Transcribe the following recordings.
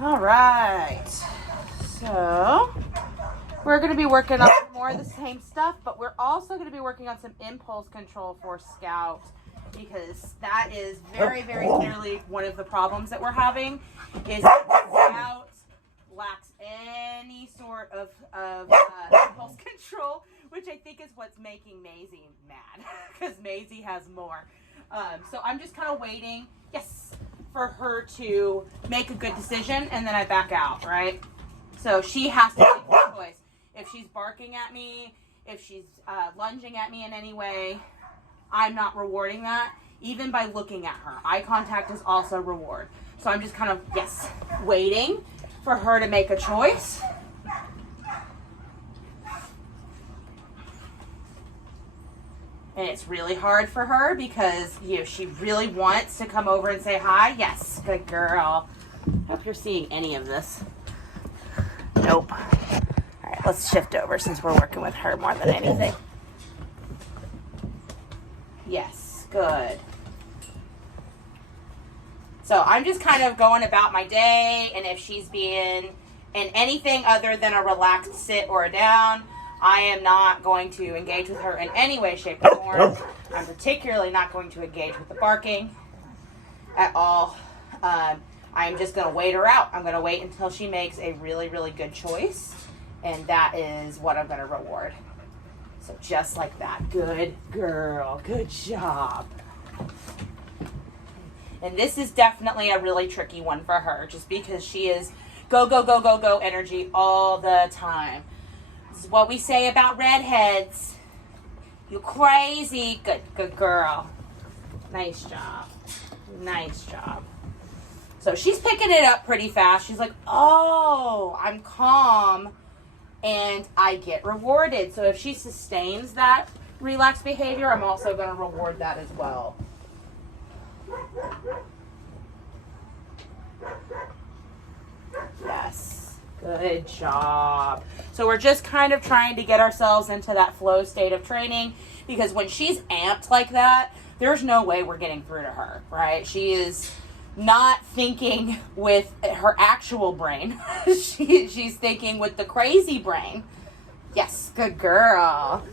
All right. So we're going to be working on more of the same stuff, but we're also going to be working on some impulse control for Scout, because that is very, very clearly one of the problems that we're having is that Scout lacks any sort of impulse control, which I think is what's making Maisey mad, because Maisey has more. So I'm just kind of waiting, for her to make a good decision, and then I back out, right? So she has to make the choice. If she's barking at me, if she's lunging at me in any way, I'm not rewarding that, even by looking at her. Eye contact is also reward. So I'm just kind of, waiting for her to make a choice. And it's really hard for her because, she really wants to come over and say hi. Yes, good girl. Hope you're seeing any of this. Nope. All right, let's shift over since we're working with her more than anything. Yes, good. So I'm just kind of going about my day, and if she's being in anything other than a relaxed sit or a down, I am not going to engage with her in any way, shape, or form. I'm particularly not going to engage with the barking at all. I'm just going to wait her out. I'm going to wait until she makes a really, really good choice, and that is what I'm going to reward. So just like that. Good girl. Good job. And this is definitely a really tricky one for her, just because she is go, go, go, go, go energy all the time. This is what we say about redheads. You crazy. Good, good girl. Nice job. Nice job. So she's picking it up pretty fast. She's like, oh, I'm calm and I get rewarded. So if she sustains that relaxed behavior, I'm also going to reward that as well. Yes. Good job. So we're just kind of trying to get ourselves into that flow state of training, because when she's amped like that, there's no way we're getting through to her, right? She is not thinking with her actual brain. She's thinking with the crazy brain. Yes, good girl.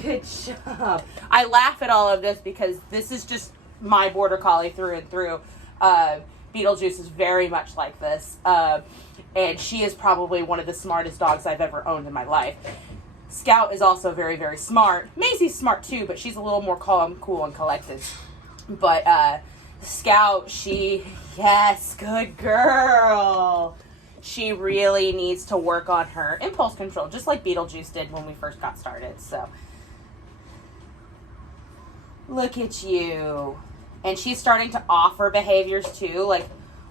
Good job. I laugh at all of this because this is just my border collie through and through. Beetlejuice is very much like this. And she is probably one of the smartest dogs I've ever owned in my life. Scout is also very, very smart. Maisie's smart too, but she's a little more calm, cool, and collected. But Scout, yes, good girl. She really needs to work on her impulse control, just like Beetlejuice did when we first got started. So, look at you. And she's starting to offer behaviors too, like,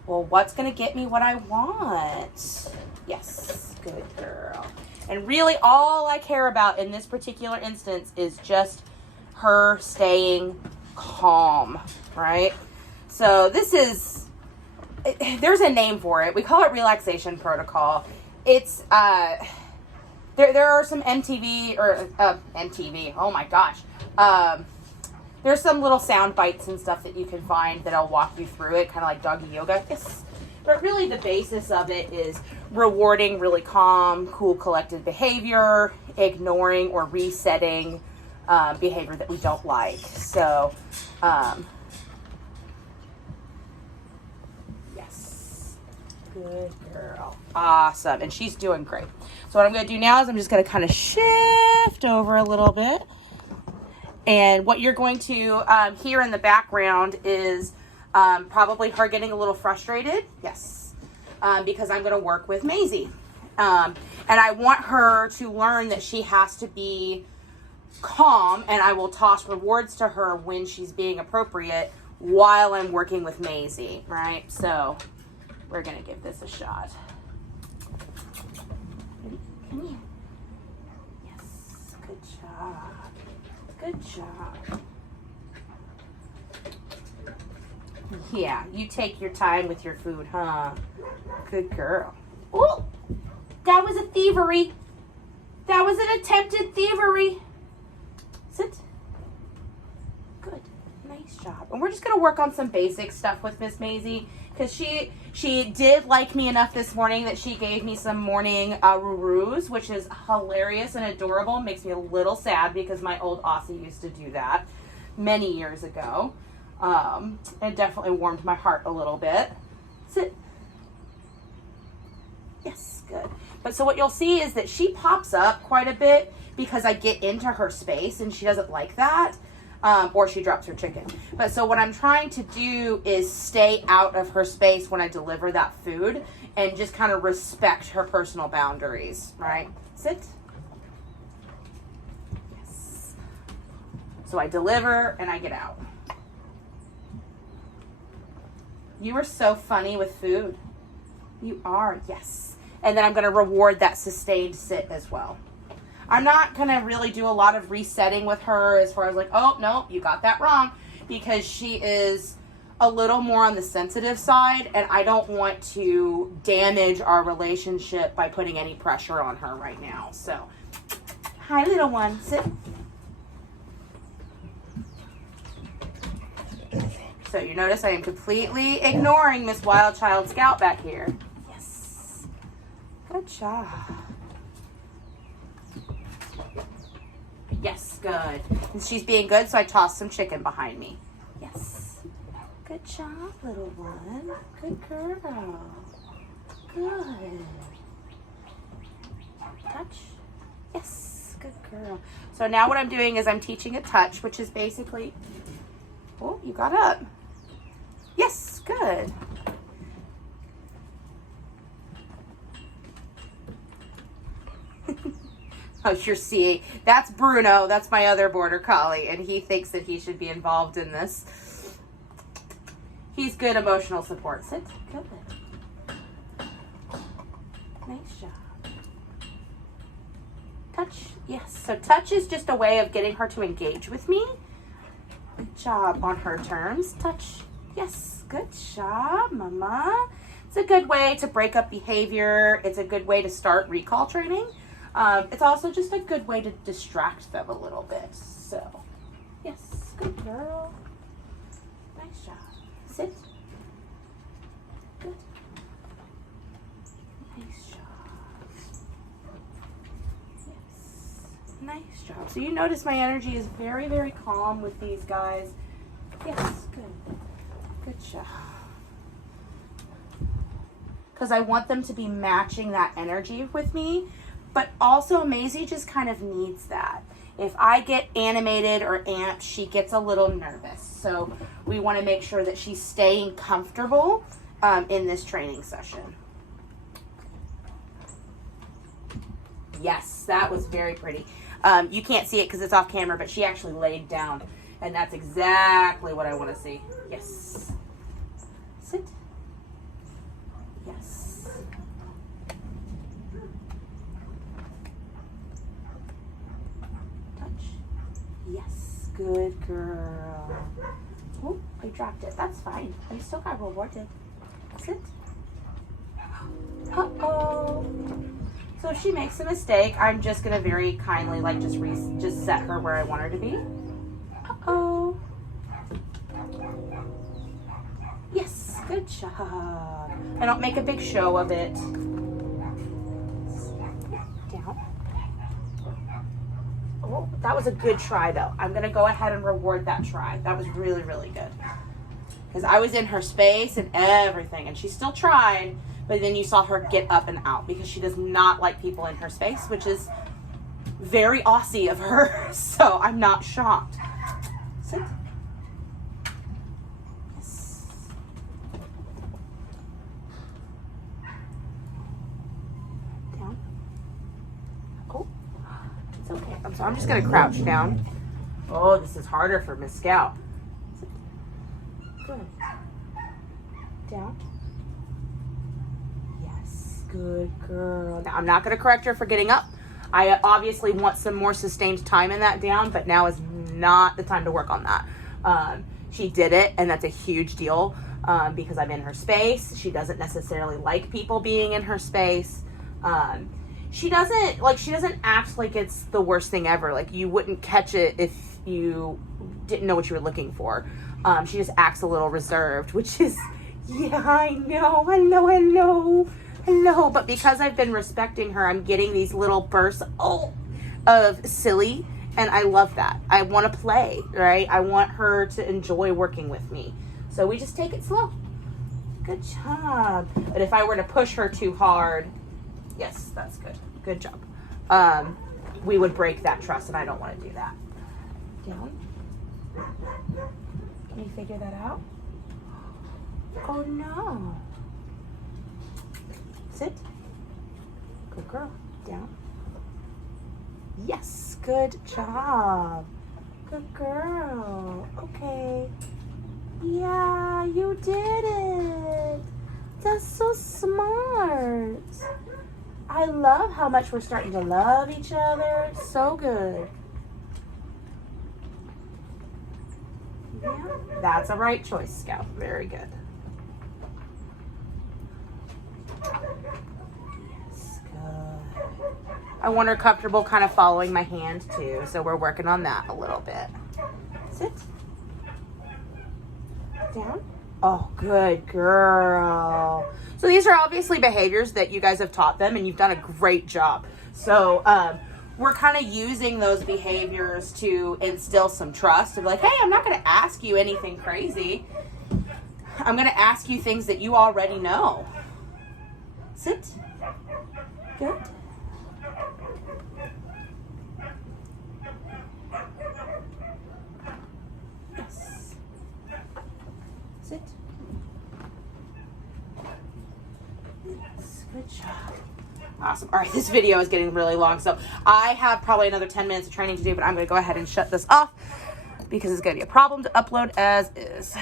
well, what's going to get me what I want? Yes, good girl. And really all I care about in this particular instance is just her staying calm, right? So this is, there's a name for it. We call it relaxation protocol. It's, there are some MTV, oh my gosh. There's some little sound bites and stuff that you can find that'll walk you through it, kind of like doggy yoga. Yes. But really the basis of it is rewarding really calm, cool, collected behavior, ignoring or resetting behavior that we don't like. So, yes. Good girl. Awesome. And she's doing great. So what I'm going to do now is I'm just going to kind of shift over a little bit. And what you're going to hear in the background is probably her getting a little frustrated. Yes. Because I'm going to work with Maisey. And I want her to learn that she has to be calm, and I will toss rewards to her when she's being appropriate while I'm working with Maisey, right? So we're going to give this a shot. Come here. Yes. Good job. Good job. Yeah, you take your time with your food, huh? Good girl. Oh, that was a thievery. That was an attempted thievery. Sit. Good. Nice job. And we're just going to work on some basic stuff with Miss Maisey because she did like me enough this morning that she gave me some morning roo-roos, which is hilarious and adorable. Makes me a little sad because my old Aussie used to do that many years ago. It definitely warmed my heart a little bit. Sit. Yes, good. But so what you'll see is that she pops up quite a bit because I get into her space and she doesn't like that. Or she drops her chicken. But so what I'm trying to do is stay out of her space when I deliver that food and just kind of respect her personal boundaries, right? Sit. Yes. So I deliver and I get out. You are so funny with food. You are, yes. And then I'm going to reward that sustained sit as well. I'm not going to really do a lot of resetting with her as far as like, oh, no, you got that wrong, because she is a little more on the sensitive side, and I don't want to damage our relationship by putting any pressure on her right now. So, hi, little one. Sit. So you notice I am completely ignoring Miss Wild Child Scout back here. Yes. Good job. Yes, good. And she's being good, so I tossed some chicken behind me. Yes. Good job, little one. Good girl. Good. Touch. Yes, good girl. So now what I'm doing is I'm teaching a touch, which is basically, oh, you got up. Yes, good. Oh, you're seeing, that's Bruno, that's my other border collie, and he thinks that he should be involved in this. He's good emotional support. Sit. Good. Nice job. Touch. Yes. So touch is just a way of getting her to engage with me. Good job on her terms. Touch. Yes. Good job, Mama. It's a good way to break up behavior. It's a good way to start recall training. It's also just a good way to distract them a little bit. So, yes, good girl. Nice job. Sit. Good. Nice job. Yes. Nice job. So you notice my energy is very, very calm with these guys. Yes, good. Good job. Because I want them to be matching that energy with me. But also, Maisey just kind of needs that. If I get animated or amped, she gets a little nervous. So we want to make sure that she's staying comfortable in this training session. Yes, that was very pretty. You can't see it because it's off camera, but she actually laid down. And that's exactly what I want to see. Yes. Sit. Yes. Yes, good girl. Oh, I dropped it. That's fine. I still got rewarded. Sit. Uh-oh. So if she makes a mistake, I'm just going to very kindly, like, just set her where I want her to be. Uh-oh. Yes, good job. I don't make a big show of it. Down. Oh, that was a good try, though. I'm going to go ahead and reward that try. That was really, really good. Because I was in her space and everything, and she still tried, but then you saw her get up and out because she does not like people in her space, which is very Aussie of her, so I'm not shocked. Sit. Yes. Down. Oh. It's okay. So I'm just going to crouch down. Oh, this is harder for Miss Scout. Good. Down. Yes, good girl. Now, I'm not going to correct her for getting up. I obviously want some more sustained time in that down, but now is not the time to work on that. She did it, and that's a huge deal because I'm in her space. She doesn't necessarily like people being in her space. She doesn't act like it's the worst thing ever. Like, you wouldn't catch it if you didn't know what you were looking for. She just acts a little reserved, which is Yeah, I know. Hello. But because I've been respecting her, I'm getting these little bursts of silly, and I love that. I want to play, right? I want her to enjoy working with me. So we just take it slow. Good job. But if I were to push her too hard, yes, that's good. Good job. We would break that trust, and I don't want to do that. Down. Can you figure that out? Oh no. Sit. Good girl. Down. Yes, good job. Good girl. Okay. Yeah, you did it. That's so smart. I love how much we're starting to love each other. So good. Yeah, that's a right choice, Scout. Very good. Yes, good. I want her comfortable kind of following my hand too, so we're working on that a little bit. Sit. Down. Oh, good girl. So these are obviously behaviors that you guys have taught them, and you've done a great job. So we're kind of using those behaviors to instill some trust of like, hey, I'm not going to ask you anything crazy. I'm going to ask you things that you already know. Sit. Good. Yes. Sit. Yes. Good job. Awesome. All right, this video is getting really long, so I have probably another 10 minutes of training to do, but I'm going to go ahead and shut this off because it's going to be a problem to upload as is.